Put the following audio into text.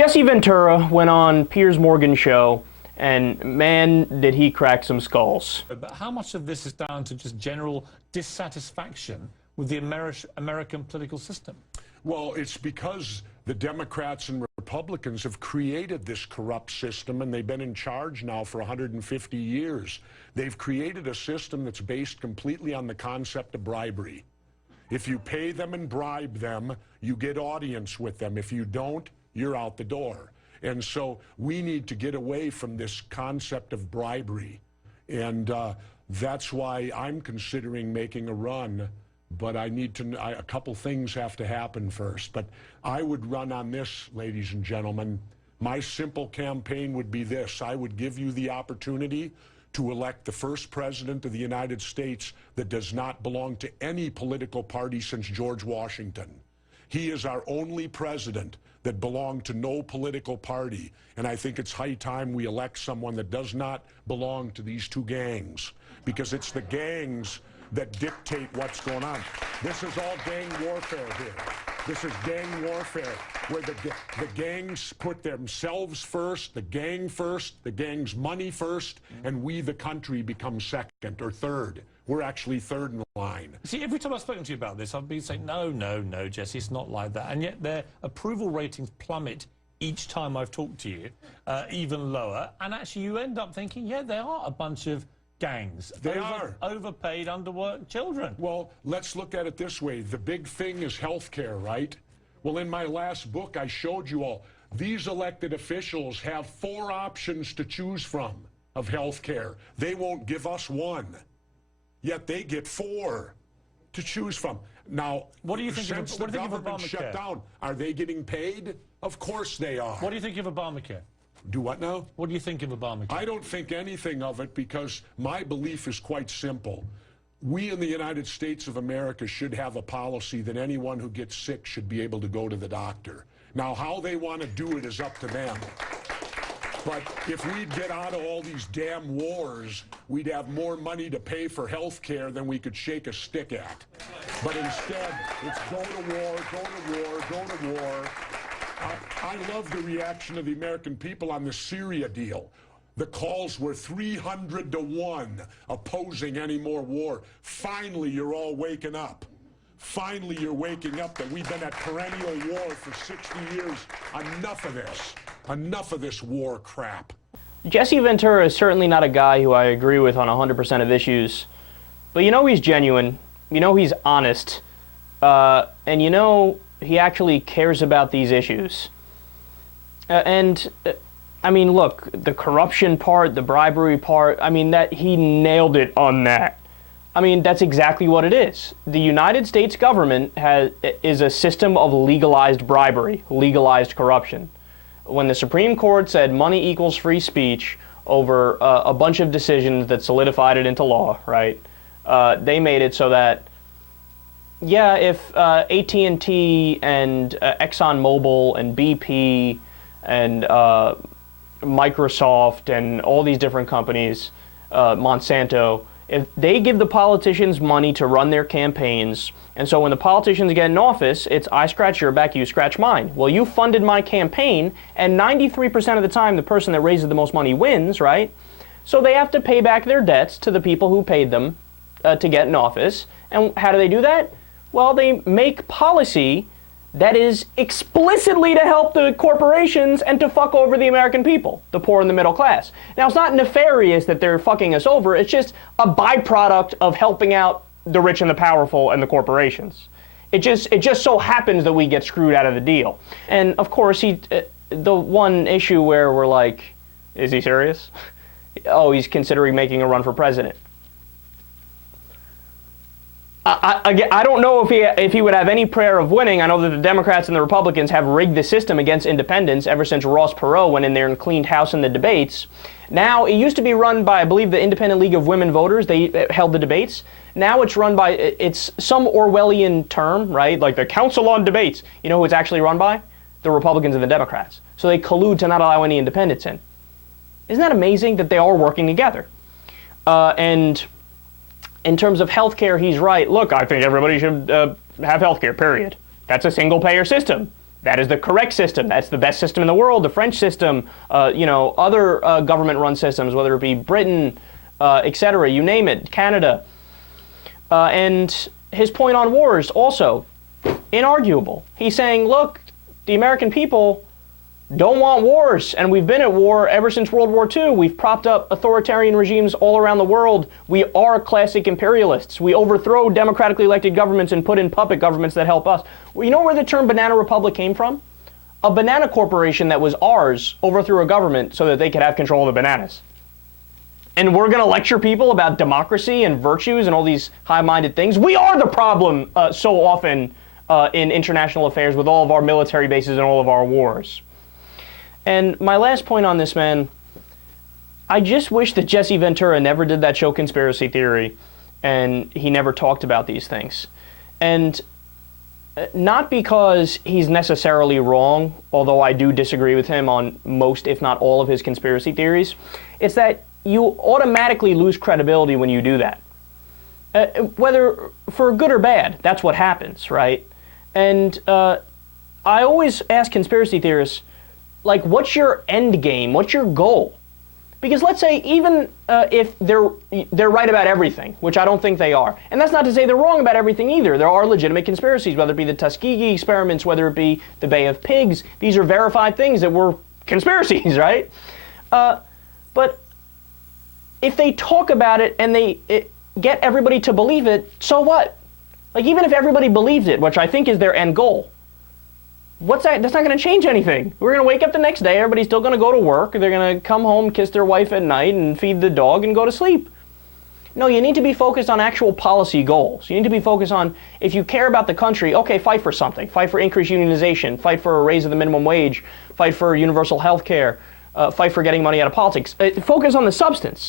Jesse Ventura went on Piers Morgan's show, and man, did he crack some skulls. But how much of this is down to just general dissatisfaction with the American political system? Well, it's because the Democrats and Republicans have created this corrupt system, and they've been in charge now for 150 years. They've created a system that's based completely on the concept of bribery. If you pay them and bribe them, you get audience with them. If you don't, you're out the door. And so we need to get away from this concept of bribery. And that's why I'm considering making a run. But I need to, a couple things have to happen first. But I would run on this, ladies and gentlemen. My simple campaign would be this. I would give you the opportunity to elect the first president of the United States that does not belong to any political party since George Washington. He is our only president that belonged to no political party. And I think it's high time we elect someone that does not belong to these two gangs, because it's the gangs that dictate what's going on. This is all gang warfare here. This is gang warfare, where the gangs put themselves first, the gang's money first, and we, the country, become second or third. We're actually third in line. See, every time I've spoken to you about this, I've been saying, no, Jesse, it's not like that. And yet their approval ratings plummet each time I've talked to you, even lower. And actually you end up thinking, yeah, they are a bunch of gangs. They are. Overpaid, underworked children. Well, let's look at it this way. The big thing is health care, right? Well, in my last book, I showed you all, these elected officials have 4 options to choose from of health care. They won't give us one, yet they get 4 to choose from. Now, what do you think since of, the government shut down, are they getting paid? Of course they are. What do you think of Obamacare? Do what now? What do you think of Obamacare? I don't think anything of it, because my belief is quite simple. We in the United States of America should have a policy that anyone who gets sick should be able to go to the doctor. Now, how they want to do it is up to them. But if we'd get out of all these damn wars, we'd have more money to pay for health care than we could shake a stick at. But instead, it's go to war, go to war, go to war. I love the reaction of the American people on the Syria deal. The calls were 300 to 1 opposing any more war. Finally, you're all waking up. Finally, you're waking up that we've been at perennial war for 60 years. Enough of this. Enough of this war crap. Jesse Ventura is certainly not a guy who I agree with on 100% of issues, but you know he's genuine, you know he's honest, and you know he actually cares about these issues. I mean, look, the corruption part, the bribery part, I mean, that he nailed it on that. I mean, that's exactly what it is. The United States government is a system of legalized bribery, legalized corruption. When the Supreme Court said money equals free speech over a bunch of decisions that solidified it into law, right, they made it so that, yeah, if AT&T and ExxonMobil and BP and Microsoft and all these different companies, Monsanto, if they give the politicians money to run their campaigns, and so when the politicians get in office, it's I scratch your back, you scratch mine. Well, you funded my campaign, and 93% of the time, the person that raises the most money wins, right? So they have to pay back their debts to the people who paid them to get in office. And how do they do that? Well, they make policy that is explicitly to help the corporations and to fuck over the American people, the poor and the middle class. Now, it's not nefarious that they're fucking us over. It's just a byproduct of helping out the rich and the powerful and the corporations. It just so happens that we get screwed out of the deal. And of course, the one issue where we're like, is he serious? Oh, he's considering making a run for president. I don't know if he would have any prayer of winning. I know that the Democrats and the Republicans have rigged the system against independents ever since Ross Perot went in there and cleaned house in the debates. Now, it used to be run by, I believe, the Independent League of Women Voters. They held the debates. Now it's run by, it's some Orwellian term, right? Like the Council on Debates. You know who it's actually run by? The Republicans and the Democrats. So they collude to not allow any independents in. Isn't that amazing that they are working together? And in terms of health care, he's right. Look, I think everybody should have health care, period. That's a single-payer system. That is the correct system. That's the best system in the world. The French system, other government-run systems, whether it be Britain, etc., you name it, Canada. And his point on wars also inarguable. He's saying, look, the American people don't want wars, and we've been at war ever since World War II. We've propped up authoritarian regimes all around the world. We are classic imperialists. We overthrow democratically elected governments and put in puppet governments that help us. Well, you know where the term banana republic came from? A banana corporation that was ours overthrew a government so that they could have control of the bananas. And we're going to lecture people about democracy and virtues and all these high-minded things. We are the problem so often in international affairs with all of our military bases and all of our wars. And my last point on this, man, I just wish that Jesse Ventura never did that show Conspiracy Theory and he never talked about these things. And not because he's necessarily wrong, although I do disagree with him on most, if not all, of his conspiracy theories. It's that you automatically lose credibility when you do that. Whether for good or bad, that's what happens, right? And I always ask conspiracy theorists, like, what's your end game? What's your goal? Because let's say even if they're right about everything, which I don't think they are, and that's not to say they're wrong about everything either. There are legitimate conspiracies, whether it be the Tuskegee experiments, whether it be the Bay of Pigs. These are verified things that were conspiracies, right? But if they talk about it and they get everybody to believe it, so what? Like, even if everybody believes it, which I think is their end goal, what's that? That's not going to change anything. We're going to wake up the next day, everybody's still going to go to work, they're going to come home, kiss their wife at night, and feed the dog and go to sleep. No, you need to be focused on actual policy goals. You need to be focused on, if you care about the country, okay, fight for something. Fight for increased unionization, fight for a raise of the minimum wage, fight for universal health care, fight for getting money out of politics. Focus on the substance.